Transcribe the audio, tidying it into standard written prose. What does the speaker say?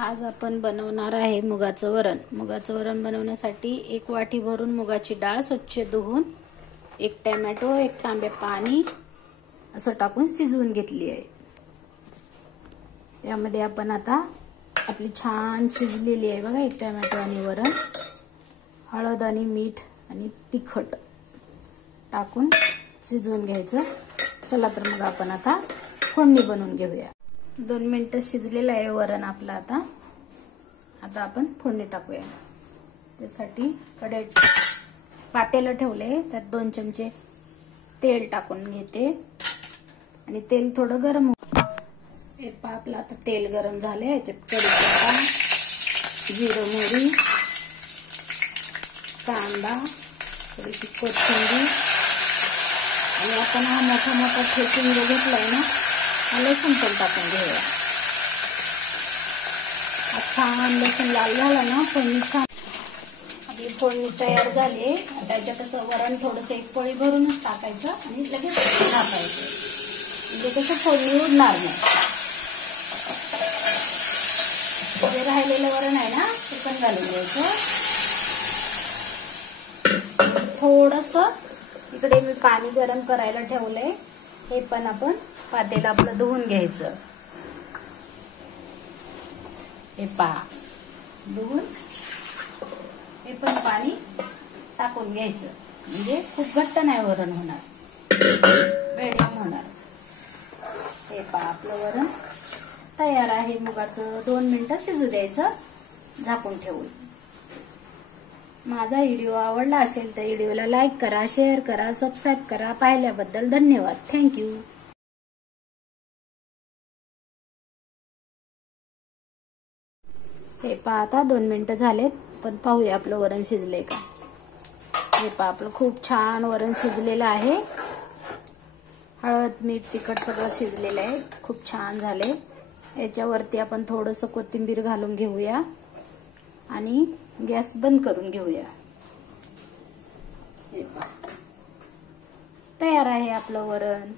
आज आपण बनवणार आहे मुगाचं वरण। मुगाचं वरण बनवण्यासाठी 1 वाटी भरून मुगाची डाळ स्वच्छ धुवून 1 टोमॅटो 1 तांबे पाणी असं टाकून शिजवून घेतली आहे। त्यामध्ये आपण आता आपली छान शिजलेली आहे बघा 1 टोमॅटो आणि वरण, हळद आणि मीठ आणि तिखट टाकून शिजवून घ्यायचं। चला तर मग आपण आता फोडणी बनवून घेऊया। 2 मिनिटं शिजलेलं आहे वरण आपलं। आता आपण फोडणी टाकूया। त्यासाठी कढईत पातेलं ठेवले, त्यात 2 चमचे तेल टाकून घेते आणि तेल थोडं गरम हो। हे आपलं आता तेल गरम झाले, याच्यात कढीपत्ता, जिरं मोहरी, कांदा, थोडीशी कोथिंबीर आणि आपण हा मोठा मोठा ठेचून घेतलाय ना, लसूण पण टाकून घेऊया। छान लसूण लाल झाला ना, फोडणी छान आपली फोडणी तयार झाली। त्याच्यात कसं वरण थोडंसं 1 पळी भरूनच टाकायचं आणि लगेच टाकायचं, म्हणजे कसं फोडणी उडणार नाही। जे राहिलेलं वरण आहे ना, ते पण घालून द्यायचं। थोडंसं इकडे मी पाणी गरम करायला ठेवलंय, हे पण आपण पातेलं आपलं धुवून घ्यायचं। हे पहा धुवून हे पण पाणी टाकून घ्यायचं, म्हणजे खूप घट्ट नाही वरण होणार, मीडियम होणार। हे पहा आपलं वरण तयार आहे मुगाचं। 2 मिनिटं शिजू द्यायचं झाकून ठेवून। माझा व्हिडिओ आवडला असेल तर व्हिडिओला लाईक करा, शेअर करा, सबस्क्राईब करा। पाहिल्याबद्दल धन्यवाद। थँक्यू। हे पहा आता 2 मिनिटं झालेत, पण पाहूया आपलं वरण शिजले का। हे पहा आपलं खूप छान वरण शिजलेलं आहे। हळद मीठ तिखट सगळं शिजलेलं आहे, खूप छान झाले। याच्यावरती आपण थोडंसं कोथिंबीर घालून घेऊया आणि गॅस बंद करून घेऊया। हे पहा तयार आहे आपलं वरण।